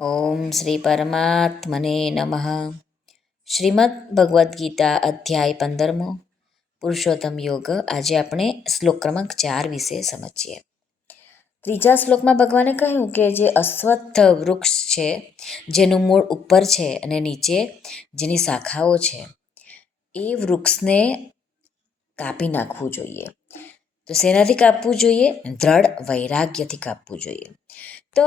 ઓમ શ્રી પરમાત્મને નમઃ. શ્રીમદ્ ભગવદ્ ગીતા અધ્યાય 15 પુરુષોત્તમ યોગ. આજે આપણે શ્લોક ક્રમાંક 4 વિશે સમજીએ. ત્રીજા શ્લોકમાં ભગવાને કહ્યું કે જે અશ્વત્થ વૃક્ષ છે, જેનું મૂળ ઉપર છે અને નીચે જેની શાખાઓ છે, એ વૃક્ષને કાપી નાખવું જોઈએ. તો શેનાથી કાપવું જોઈએ? દ્રઢ વૈરાગ્યથી કાપવું જોઈએ. તો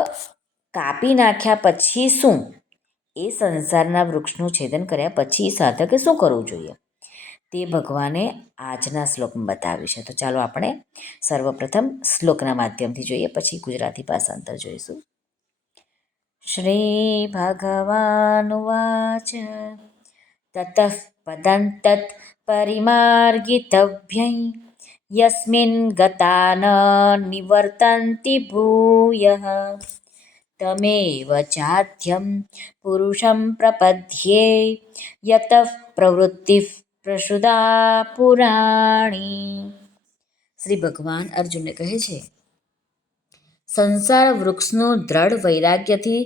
કાપી નાખ્યા પછી શું? એ સંસારના વૃક્ષનું છેદન કર્યા પછી સાધકે શું કરવું જોઈએ તે ભગવાને આજના શ્લોકમાં બતાવ્યું છે. તો ચાલો આપણે સર્વપ્રથમ શ્લોકના માધ્યમથી જોઈએ, પછી ગુજરાતી ભાષાંતર જોઈશું. શ્રી ભગવાન વાચ તતઃ પદંતત પરિમાર્ગિતવ્યં યસ્મિન ગતા ન નિવર્તન્તિ ભૂયઃ તમેવ ચાદ્યં પુરુષં પ્રપદ્યે યતઃ પ્રવૃત્તિ પ્રસુદા પુરાણી. શ્રી ભગવાન અર્જુનને કહે છે, સંસાર વૃક્ષનું દ્રઢ વૈરાગ્યથી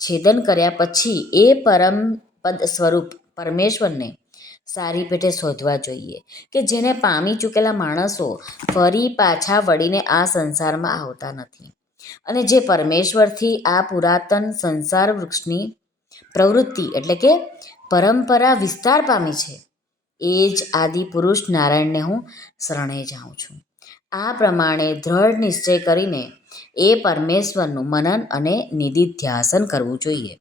છેદન કર્યા પછી એ પરમ પદ સ્વરૂપ પરમેશ્વરને સારી પેટે શોધવા જોઈએ કે જેને પામી ચૂકેલા માણસો ફરી પાછા વળીને આ સંસારમાં આવતા નથી, અને જે પરમેશ્વરથી આ પુરાતન સંસાર વૃક્ષની પ્રવૃત્તિ એટલે કે પરંપરા વિસ્તાર પામી છે. એ જ આદિ પુરુષ નારાયણને હું શરણે જાઉં છું. આ પ્રમાણે દ્રઢ નિશ્ચય કરીને એ પરમેશ્વરનું મનન અને નિધિધ્યાસન કરવું જોઈએ.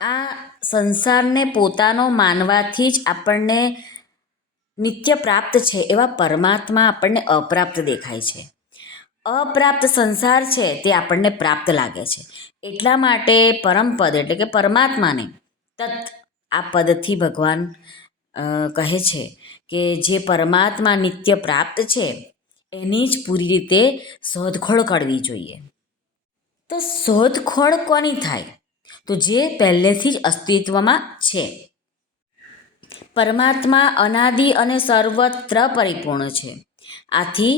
આ સંસારને પોતાનો માનવાથી જ આપણને નિત્ય પ્રાપ્ત છે એવા પરમાત્મા આપણને અપ્રાપ્ત દેખાય છે. અપ્રાપ્ત સંસાર છે તે આપણને પ્રાપ્ત લાગે છે. એટલા માટે પરમપદ એટલે કે પરમાત્માને તત આ પદથી ભગવાન કહે છે કે જે પરમાત્મા નિત્ય પ્રાપ્ત છે એની જ પૂરી રીતે શોધખોળ કરવી જોઈએ. તો શોધખોળ કોની થાય? તો જે પહેલેથી જ અસ્તિત્વમાં છે. પરમાત્મા અનાદિ અને સર્વત્ર પરિપૂર્ણ છે. આથી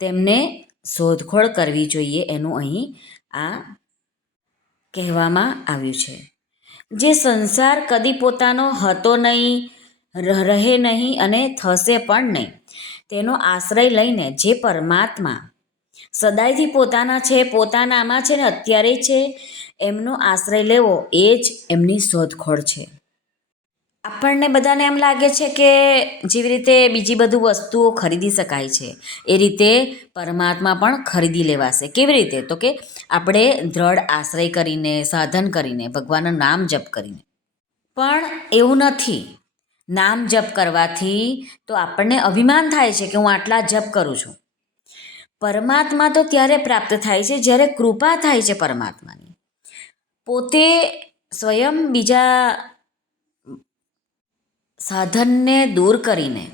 તેમને શોધખોળ કરવી જોઈએ, એનું અહીં આ કહેવામાં આવ્યું છે. જે સંસાર કદી પોતાનો હતો નહીં, રહે નહીં અને થશે પણ નહીં, તેનો આશ્રય લઈને જે પરમાત્મા સદાયથી પોતાના છે, પોતાનામાં છે ને અત્યારે છે, એમનો આશ્રય લેવો એ જ એમની શોધખોળ છે. આપણને બધાને એમ લાગે છે કે જેવી રીતે બીજી બધું વસ્તુઓ ખરીદી શકાય છે એ રીતે પરમાત્મા પણ ખરીદી લેવાશે. કેવી રીતે? તો કે આપણે દ્રઢ આશ્રય કરીને, સાધન કરીને, ભગવાનનું નામ જપ કરીને. પણ એવું નથી. નામ જપ કરવાથી તો આપણને અભિમાન થાય છે કે હું આટલા જપ કરું છું. પરમાત્મા તો ત્યારે પ્રાપ્ત થાય છે જ્યારે કૃપા થાય છે પરમાત્માની. પોતે સ્વયં બીજા સાધનને દૂર કરીને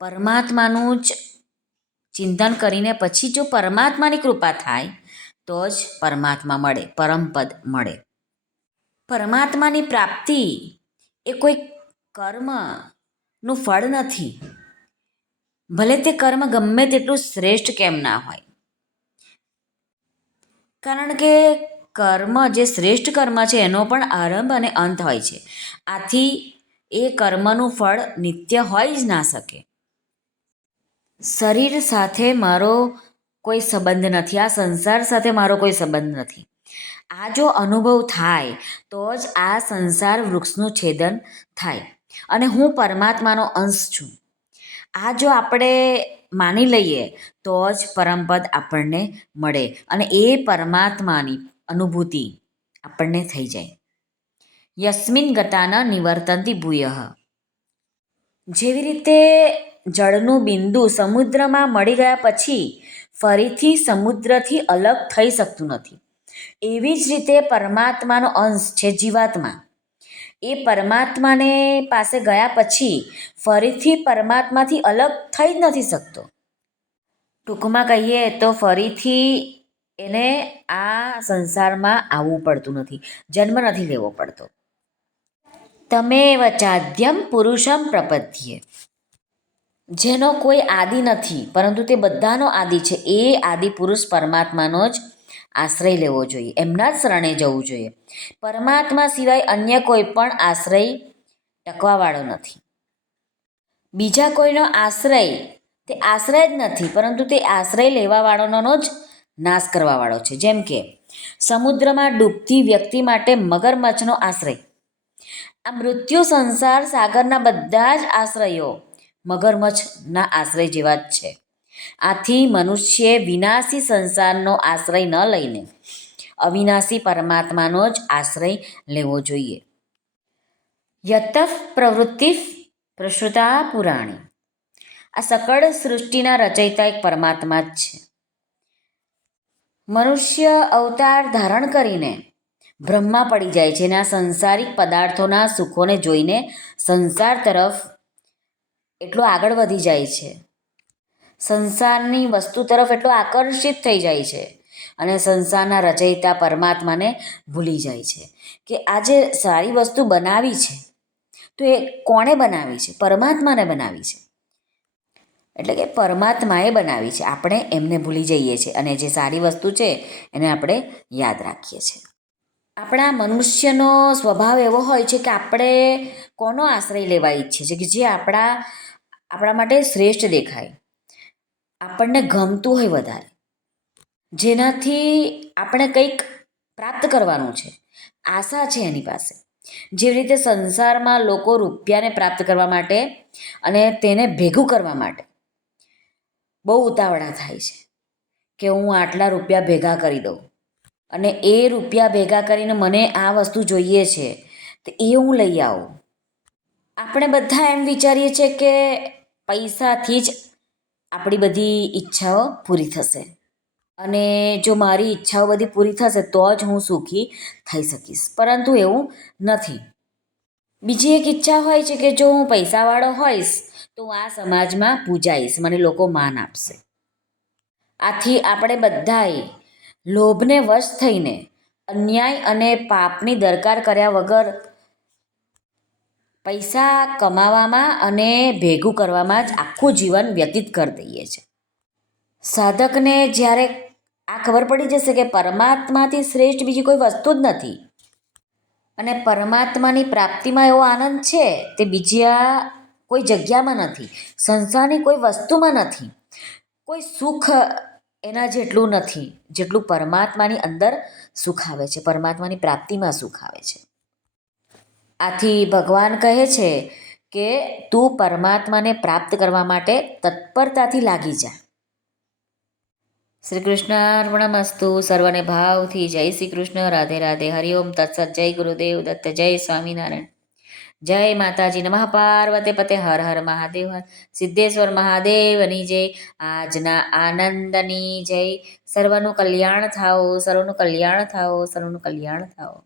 પરમાત્માનું જ ચિંતન કરીને પછી જો પરમાત્માની કૃપા થાય તો જ પરમાત્મા મળે, પરમપદ મળે. પરમાત્માની પ્રાપ્તિ એ કોઈ કર્મનું ફળ નથી, ભલે તે કર્મ ગમે તેટલું શ્રેષ્ઠ કેમ ના હોય. કારણ કે કર્મ જે શ્રેષ્ઠ કર્મ છે એનો પણ આરંભ અને અંત હોય છે. આથી એ કર્મનું ફળ નિત્ય હોઈ જ ના શકે. શરીર સાથે મારો કોઈ સંબંધ નથી, આ સંસાર સાથે મારો કોઈ સંબંધ નથી. આ જો અનુભવ થાય તો જ આ સંસાર વૃક્ષનું છેદન થાય અને હું પરમાત્માનો અંશ છું. આ જો આપણે માની લઈએ તો જ પરમપદ આપણને મળે અને એ પરમાત્માની અનુભૂતિ આપણને થઈ જાય. યસ્મિન ગતાન નિવર્તન્તિ ભૂયઃ. જેવી રીતે જળનું બિંદુ સમુદ્રમાં મળી ગયા પછી ફરીથી સમુદ્રથી અલગ થઈ શકતું નથી, એવી જ રીતે પરમાત્માનો અંશ છે જીવાત્મા, એ પરમાત્માને પાસે ગયા પછી ફરીથી પરમાત્માથી અલગ થઈ જ નથી શકતો. ટૂંકમાં કહીએ તો ફરીથી એને આ સંસારમાં આવવું પડતું નથી, જન્મ નથી લેવો પડતો. તમેવ ચાદ્યં પુરુષમ પ્રપદ્યે. જેનો કોઈ આદિ નથી પરંતુ તે બધાનો આદિ છે, એ આદિ પુરુષ પરમાત્માનો જ આશ્રય લેવો જોઈએ, એમના જ શરણે જવું જોઈએ. પરમાત્મા સિવાય અન્ય કોઈ પણ આશ્રય ટકવાવાળો નથી. બીજા કોઈનો આશ્રય તે આશ્રય જ નથી, પરંતુ તે આશ્રય લેવાવાળાનો જ નાશ કરવાવાળો છે. જેમ કે સમુદ્રમાં ડૂબતી વ્યક્તિ માટે મગરમચ્છનો આશ્રય. આ મૃત્યુ સંસાર સાગરના બધા જ આશ્રયો મગરમચ્છના આશ્રય જેવા જ છે. આથી મનુષ્યે વિનાશી સંસારનો આશ્રય ન લઈને અવિનાશી પરમાત્માનો જ આશ્રય લેવો જોઈએ. યત પ્રવૃત્તિ પ્રસૃતા પુરાણી. આ સકળ સૃષ્ટિના રચયિતા એક પરમાત્મા જ છે. મનુષ્ય અવતાર ધારણ કરીને બ્રહ્મા પડી જાય છે અને આ સંસારિક પદાર્થોના સુખોને જોઈને સંસાર તરફ એટલો આગળ વધી જાય છે, સંસારની વસ્તુ તરફ એટલો આકર્ષિત થઈ જાય છે અને સંસારના રચયિતા પરમાત્માને ભૂલી જાય છે કે આ જે સારી વસ્તુ બનાવી છે તો એ કોણે બનાવી છે? પરમાત્માને બનાવી છે. એટલે કે પરમાત્માએ બનાવી છે, આપણે એમને ભૂલી જઈએ છીએ અને જે સારી વસ્તુ છે એને આપણે યાદ રાખીએ છીએ. આપણા મનુષ્યનો સ્વભાવ એવો હોય છે કે આપણે કોનો આશ્રય લેવા ઈચ્છીએ છીએ કે જે આપણા માટે શ્રેષ્ઠ દેખાય, આપણને ગમતું હોય વધારે, જેનાથી આપણે કંઈક પ્રાપ્ત કરવાનું છે, આશા છે એની પાસે. જેવી રીતે સંસારમાં લોકો રૂપિયાને પ્રાપ્ત કરવા માટે અને તેને ભેગું કરવા માટે બહુ ઉતાવળા થાય છે કે હું આટલા રૂપિયા ભેગા કરી દઉં અને એ રૂપિયા ભેગા કરીને મને આ વસ્તુ જોઈએ છે તો એ હું લઈ આવું. આપણે બધા એમ વિચારીએ છીએ કે પૈસાથી જ આપણી બધી ઈચ્છાઓ પૂરી થશે અને જો મારી ઈચ્છાઓ બધી પૂરી થશે તો જ હું સુખી થઈ શકીશ, પરંતુ એવું નથી. બીજી એક ઈચ્છા હોય છે કે જો હું પૈસાવાળો હોઈશ તો હું આ સમાજમાં પૂજાઈશ, મને લોકો માન આપશે. આથી આપણે બધાએ લોભને વશ થઈને અન્યાય અને પાપની દરકાર કર્યા વગર પૈસા કમાવામાં અને ભેગું કરવામાં જ આખું જીવન વ્યતીત કરી દઈએ છીએ. સાધકને જ્યારે આ ખબર પડી જશે કે પરમાત્માથી શ્રેષ્ઠ બીજી કોઈ વસ્તુ જ નથી અને પરમાત્માની પ્રાપ્તિમાં એવો આનંદ છે તે બીજા કોઈ જગ્યામાં નથી, સંસારની કોઈ વસ્તુમાં નથી, કોઈ સુખ એના જેટલું નથી જેટલું પરમાત્માની અંદર સુખ આવે છે, પરમાત્માની પ્રાપ્તિમાં સુખ આવે છે. આથી ભગવાન કહે છે કે તું પરમાત્માને પ્રાપ્ત કરવા માટે તત્પરતાથી લાગી જા. શ્રી કૃષ્ણ અર્પણમસ્તુ. સર્વને ભાવથી જય શ્રી કૃષ્ણ. રાધે રાધે. હરિઓમ તત્સત. જય ગુરુદેવ દત્ત. જય સ્વામિનારાયણ. જય માતાજી. નમઃ પાર્વતી પતે. હર હર મહાદેવ. હર સિદ્ધેશ્વર મહાદેવની જય. આજના આનંદની જય. સર્વનું કલ્યાણ થાઓ, સર્વનું કલ્યાણ થાઓ, સર્વનું કલ્યાણ થાઓ.